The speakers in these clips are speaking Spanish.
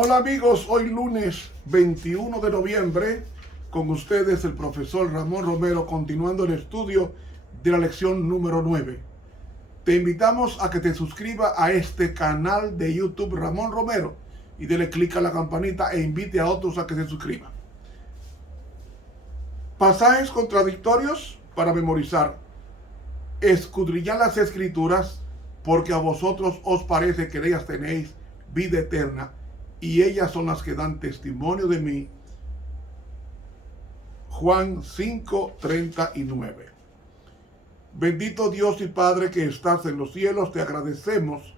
Hola amigos, hoy lunes 21 de noviembre, con ustedes el profesor Ramón Romero, continuando el estudio de la lección número 9. Te invitamos a que te suscribas a este canal de YouTube Ramón Romero y dele clic a la campanita e invite a otros a que se suscriban. Pasajes contradictorios para memorizar. Escudriñad las escrituras, porque a vosotros os parece que de ellas tenéis vida eterna, y ellas son las que dan testimonio de mí. Juan 5:39. Bendito Dios y Padre que estás en los cielos, te agradecemos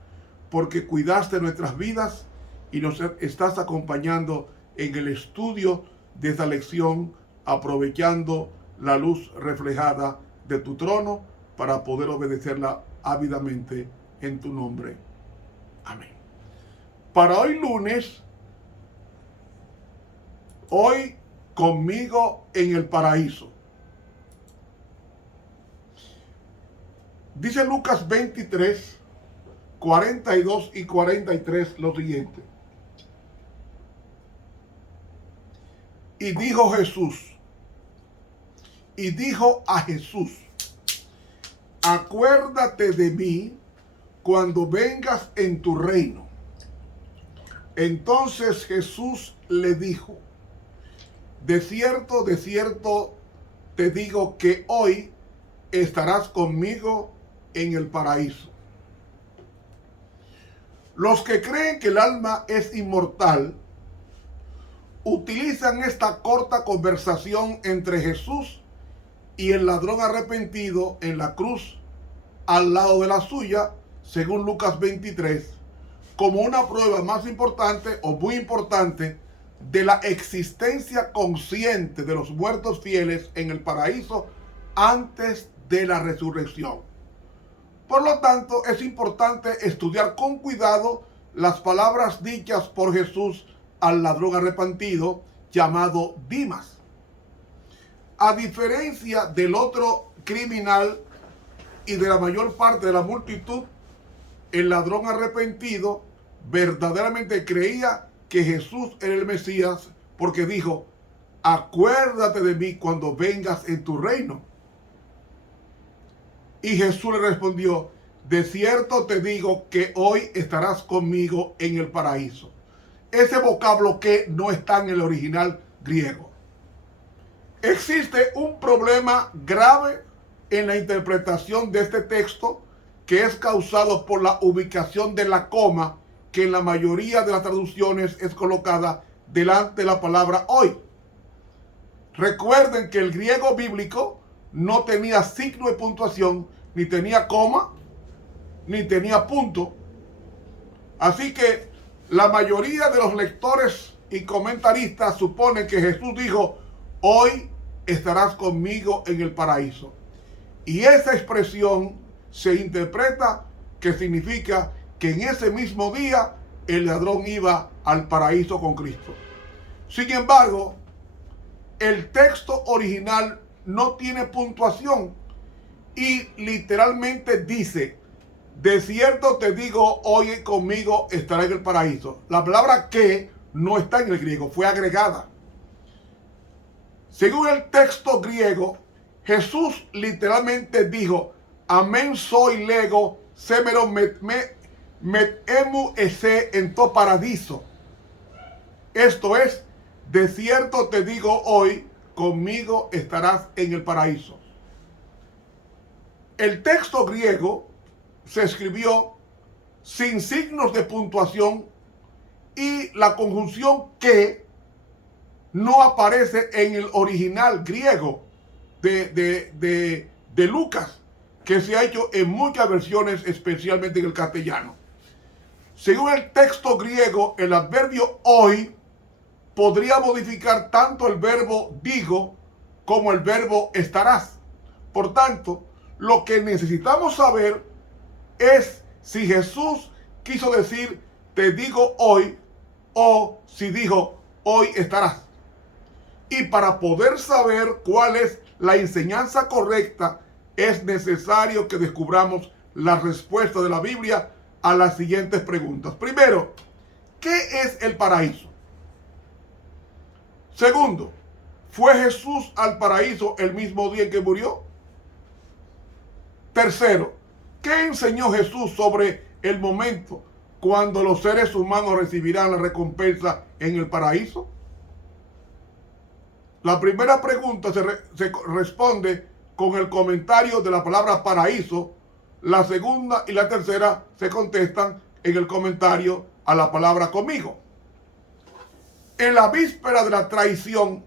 porque cuidaste nuestras vidas y nos estás acompañando en el estudio de esta lección, aprovechando la luz reflejada de tu trono para poder obedecerla ávidamente en tu nombre. Amén. Para hoy lunes, hoy conmigo en el paraíso. Dice Lucas 23, 42 y 43 lo siguiente. Y dijo a Jesús, acuérdate de mí cuando vengas en tu reino. Entonces Jesús le dijo, de cierto te digo que hoy estarás conmigo en el paraíso. Los que creen que el alma es inmortal utilizan esta corta conversación entre Jesús y el ladrón arrepentido en la cruz al lado de la suya, según Lucas 23, como una prueba más importante o muy importante de la existencia consciente de los muertos fieles en el paraíso antes de la resurrección. Por lo tanto, es importante estudiar con cuidado las palabras dichas por Jesús al ladrón arrepentido llamado Dimas. A diferencia del otro criminal y de la mayor parte de la multitud, el ladrón arrepentido verdaderamente creía que Jesús era el Mesías, porque dijo, acuérdate de mí cuando vengas en tu reino. Y Jesús le respondió, de cierto te digo que hoy estarás conmigo en el paraíso. Ese vocablo que no está en el original griego. Existe un problema grave en la interpretación de este texto, que es causado por la ubicación de la coma, que en la mayoría de las traducciones es colocada delante de la palabra hoy. Recuerden que el griego bíblico no tenía signo de puntuación, ni tenía coma, ni tenía punto. Así que la mayoría de los lectores y comentaristas suponen que Jesús dijo, hoy estarás conmigo en el paraíso. Y esa expresión se interpreta que significa que en ese mismo día el ladrón iba al paraíso con Cristo. Sin embargo, el texto original no tiene puntuación y literalmente dice, de cierto te digo, hoy conmigo estará en el paraíso. La palabra que no está en el griego, fue agregada. Según el texto griego, Jesús literalmente dijo, amén soy lego, semero met emu ese en to paradiso. Esto es, de cierto te digo hoy, conmigo estarás en el paraíso. El texto griego se escribió sin signos de puntuación y la conjunción que no aparece en el original griego de Lucas, que se ha hecho en muchas versiones, especialmente en el castellano. Según el texto griego, el adverbio hoy podría modificar tanto el verbo digo como el verbo estarás. Por tanto, lo que necesitamos saber es si Jesús quiso decir te digo hoy o si dijo hoy estarás. Y para poder saber cuál es la enseñanza correcta, es necesario que descubramos la respuesta de la Biblia a las siguientes preguntas. Primero, ¿qué es el paraíso? Segundo, ¿fue Jesús al paraíso el mismo día en que murió? Tercero, ¿qué enseñó Jesús sobre el momento cuando los seres humanos recibirán la recompensa en el paraíso? La primera pregunta se responde con el comentario de la palabra paraíso. La segunda y la tercera se contestan en el comentario a la palabra conmigo. En la víspera de la traición,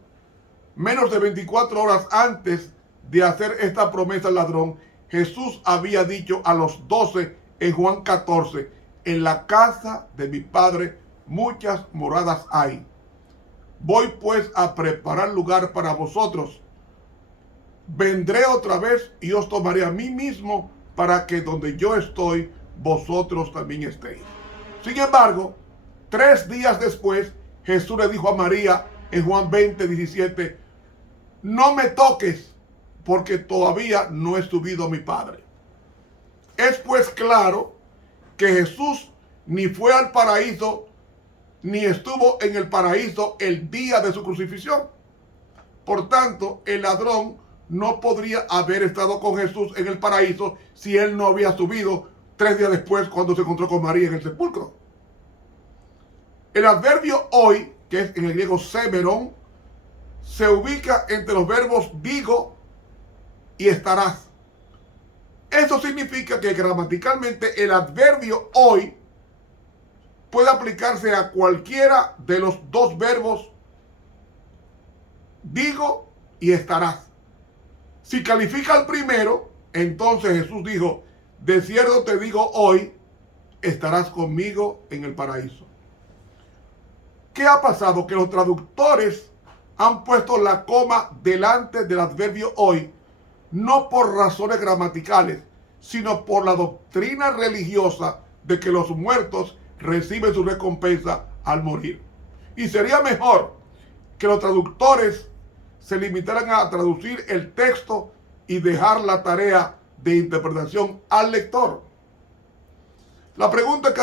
menos de 24 horas antes de hacer esta promesa al ladrón, Jesús había dicho a los 12 en Juan 14, en la casa de mi Padre muchas moradas hay. Voy pues a preparar lugar para vosotros. Vendré otra vez y os tomaré a mí mismo para que donde yo estoy, vosotros también estéis. Sin embargo, 3 días después, Jesús le dijo a María en Juan 20, 17, no me toques, porque todavía no he subido a mi Padre. Es pues claro que Jesús ni fue al paraíso, ni estuvo en el paraíso el día de su crucifixión. Por tanto, el ladrón no podría haber estado con Jesús en el paraíso si él no había subido 3 días después cuando se encontró con María en el sepulcro. El adverbio hoy, que es en el griego semeron, se ubica entre los verbos digo y estarás. Eso significa que gramaticalmente el adverbio hoy puede aplicarse a cualquiera de los dos verbos digo y estarás. Si califica al primero, entonces Jesús dijo, de cierto te digo hoy, estarás conmigo en el paraíso. ¿Qué ha pasado? Que los traductores han puesto la coma delante del adverbio hoy, no por razones gramaticales, sino por la doctrina religiosa de que los muertos reciben su recompensa al morir. Y sería mejor que los traductores se limitaran a traducir el texto y dejar la tarea de interpretación al lector. La pregunta que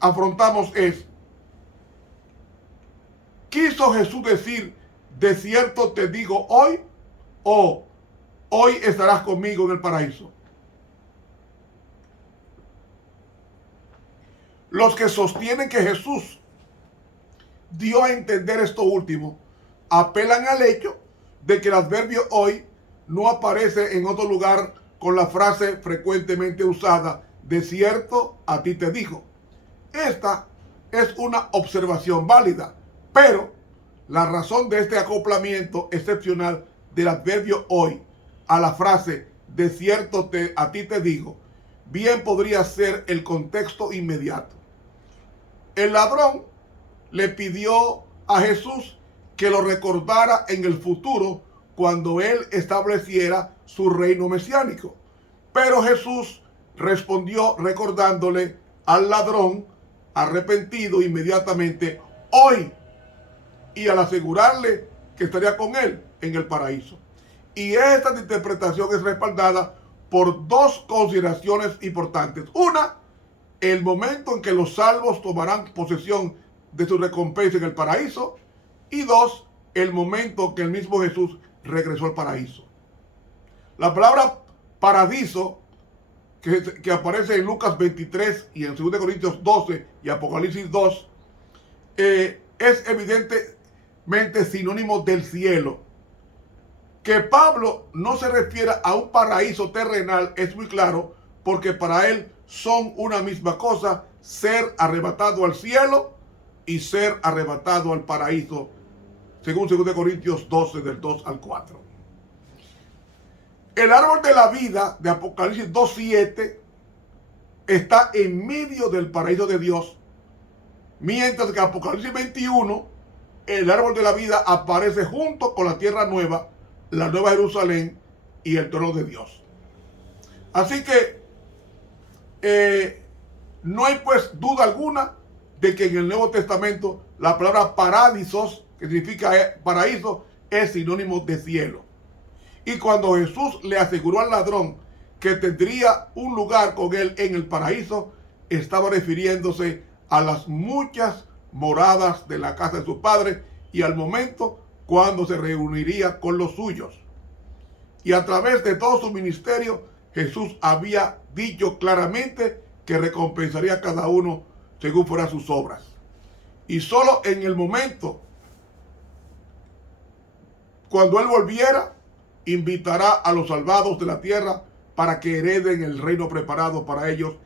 afrontamos es, ¿quiso Jesús decir, de cierto te digo hoy, o hoy estarás conmigo en el paraíso? Los que sostienen que Jesús dio a entender esto último, apelan al hecho de que el adverbio hoy no aparece en otro lugar con la frase frecuentemente usada, de cierto a ti te digo. Esta es una observación válida, pero la razón de este acoplamiento excepcional del adverbio hoy a la frase de cierto a ti te digo, bien podría ser el contexto inmediato. El ladrón le pidió a Jesús que lo recordara en el futuro cuando él estableciera su reino mesiánico. Pero Jesús respondió recordándole al ladrón arrepentido inmediatamente hoy, y al asegurarle que estaría con él en el paraíso. Y esta interpretación es respaldada por dos consideraciones importantes. Una, el momento en que los salvos tomarán posesión de su recompensa en el paraíso. Y dos, el momento que el mismo Jesús regresó al paraíso. La palabra paradiso, que aparece en Lucas 23 y en 2 Corintios 12 y Apocalipsis 2, es evidentemente sinónimo del cielo. Que Pablo no se refiere a un paraíso terrenal es muy claro, porque para él son una misma cosa, ser arrebatado al cielo y ser arrebatado al paraíso, según 2 Corintios 12, del 2 al 4. El árbol de la vida de Apocalipsis 2:7 está en medio del paraíso de Dios, mientras que Apocalipsis 21, el árbol de la vida aparece junto con la tierra nueva, la nueva Jerusalén y el trono de Dios. Así que no hay pues duda alguna de que en el Nuevo Testamento la palabra paradisos, que significa paraíso, es sinónimo de cielo. Y cuando Jesús le aseguró al ladrón que tendría un lugar con él en el paraíso, estaba refiriéndose a las muchas moradas de la casa de su padre y al momento cuando se reuniría con los suyos. Y a través de todo su ministerio, Jesús había dicho claramente que recompensaría a cada uno según fueran sus obras. Y solo en el momento cuando Él volviera, invitará a los salvados de la tierra para que hereden el reino preparado para ellos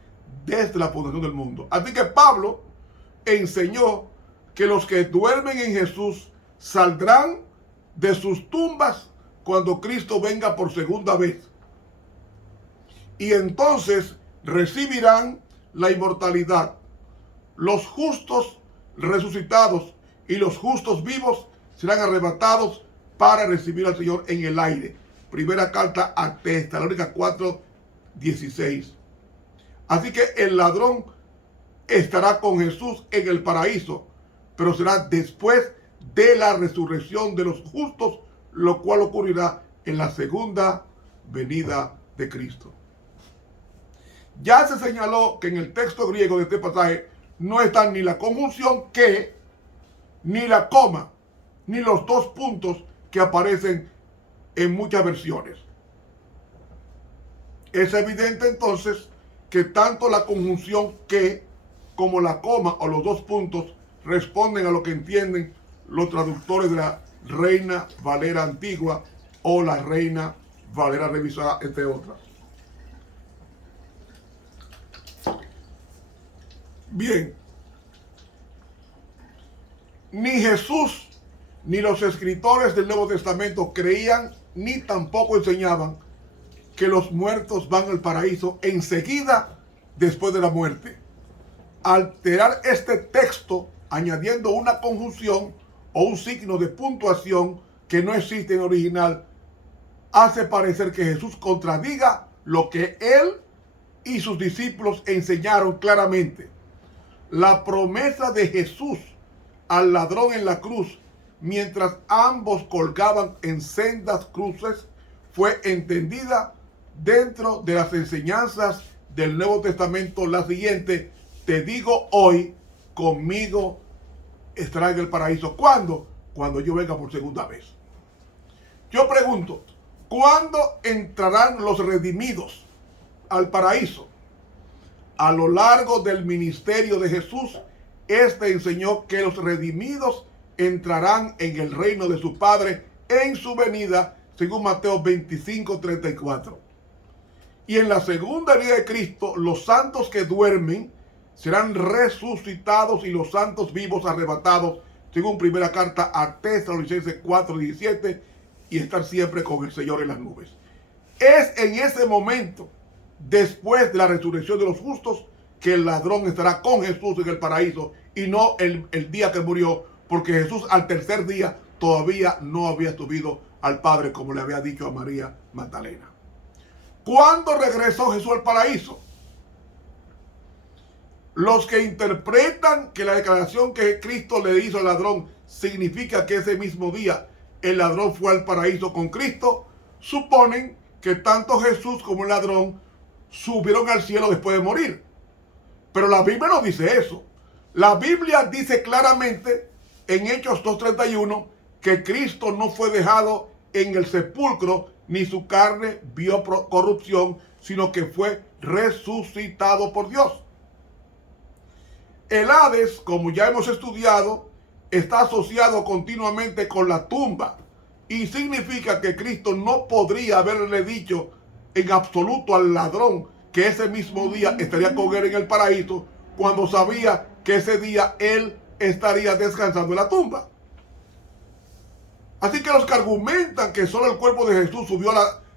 desde la fundación del mundo. Así que Pablo enseñó que los que duermen en Jesús saldrán de sus tumbas cuando Cristo venga por segunda vez. Y entonces recibirán la inmortalidad. Los justos resucitados y los justos vivos serán arrebatados para recibir al Señor en el aire. Primera carta a Tesalónicas 4:16. Así que el ladrón estará con Jesús en el paraíso, pero será después de la resurrección de los justos, lo cual ocurrirá en la segunda venida de Cristo. Ya se señaló que en el texto griego de este pasaje no están ni la conjunción que, ni la coma, ni los dos puntos que aparecen en muchas versiones. Es evidente entonces que tanto la conjunción que como la coma o los dos puntos responden a lo que entienden los traductores de la Reina Valera Antigua o la Reina Valera Revisada, entre otras. Bien, ni Jesús ni los escritores del Nuevo Testamento creían ni tampoco enseñaban que los muertos van al paraíso enseguida después de la muerte. Alterar este texto añadiendo una conjunción o un signo de puntuación que no existe en original hace parecer que Jesús contradiga lo que él y sus discípulos enseñaron claramente. La promesa de Jesús al ladrón en la cruz, mientras ambos colgaban en sendas cruces, fue entendida dentro de las enseñanzas del Nuevo Testamento la siguiente: te digo hoy, conmigo estará en el paraíso. ¿Cuándo? Cuando yo venga por segunda vez. Yo pregunto, ¿cuándo entrarán los redimidos al paraíso? A lo largo del ministerio de Jesús, este enseñó que los redimidos entrarán en el reino de su Padre en su venida, según Mateo 25:34. Y en la segunda venida de Cristo, los santos que duermen serán resucitados y los santos vivos arrebatados, según primera carta a Tesalonicenses 4:17, y estar siempre con el Señor en las nubes. Es en ese momento, después de la resurrección de los justos, que el ladrón estará con Jesús en el paraíso, y no el día que murió, porque Jesús al tercer día todavía no había subido al Padre, como le había dicho a María Magdalena. ¿Cuándo regresó Jesús al paraíso? Los que interpretan que la declaración que Cristo le hizo al ladrón significa que ese mismo día el ladrón fue al paraíso con Cristo, suponen que tanto Jesús como el ladrón subieron al cielo después de morir. Pero la Biblia no dice eso. La Biblia dice claramente en Hechos 2:31 que Cristo no fue dejado en el sepulcro ni su carne vio corrupción, sino que fue resucitado por Dios. El Hades, como ya hemos estudiado, está asociado continuamente con la tumba y significa que Cristo no podría haberle dicho en absoluto al ladrón que ese mismo día estaría con él en el paraíso, cuando sabía que ese día él estaría descansando en la tumba. Así que los que argumentan que solo el cuerpo de Jesús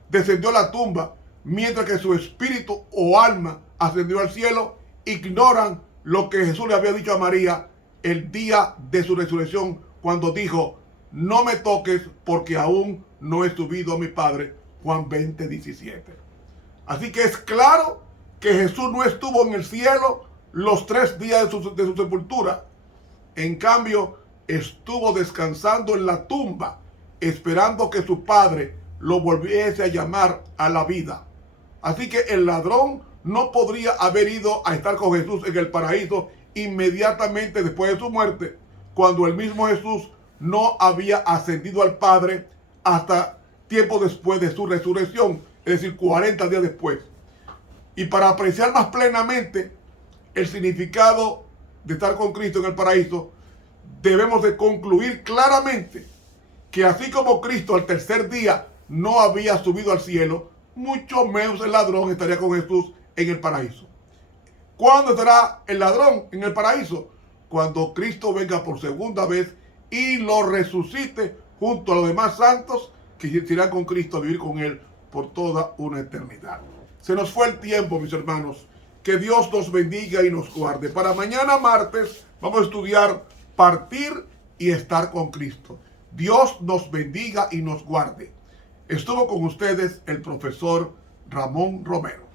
descendió a la tumba, mientras que su espíritu o alma ascendió al cielo, ignoran lo que Jesús le había dicho a María el día de su resurrección, cuando dijo: no me toques porque aún no he subido a mi Padre. Juan 20:17. Así que es claro que Jesús no estuvo en el cielo los 3 días de su sepultura. En cambio, estuvo descansando en la tumba, esperando que su Padre lo volviese a llamar a la vida. Así que el ladrón no podría haber ido a estar con Jesús en el paraíso inmediatamente después de su muerte, cuando el mismo Jesús no había ascendido al Padre hasta tiempo después de su resurrección, es decir, 40 días después. Y para apreciar más plenamente el significado de estar con Cristo en el paraíso, debemos de concluir claramente que así como Cristo al tercer día no había subido al cielo, mucho menos el ladrón estaría con Jesús en el paraíso. ¿Cuándo estará el ladrón en el paraíso? Cuando Cristo venga por segunda vez y lo resucite junto a los demás santos que irán con Cristo a vivir con Él por toda una eternidad. Se nos fue el tiempo, mis hermanos. Que Dios nos bendiga y nos guarde. Para mañana martes vamos a estudiar partir y estar con Cristo. Dios nos bendiga y nos guarde. Estuvo con ustedes el profesor Ramón Romero.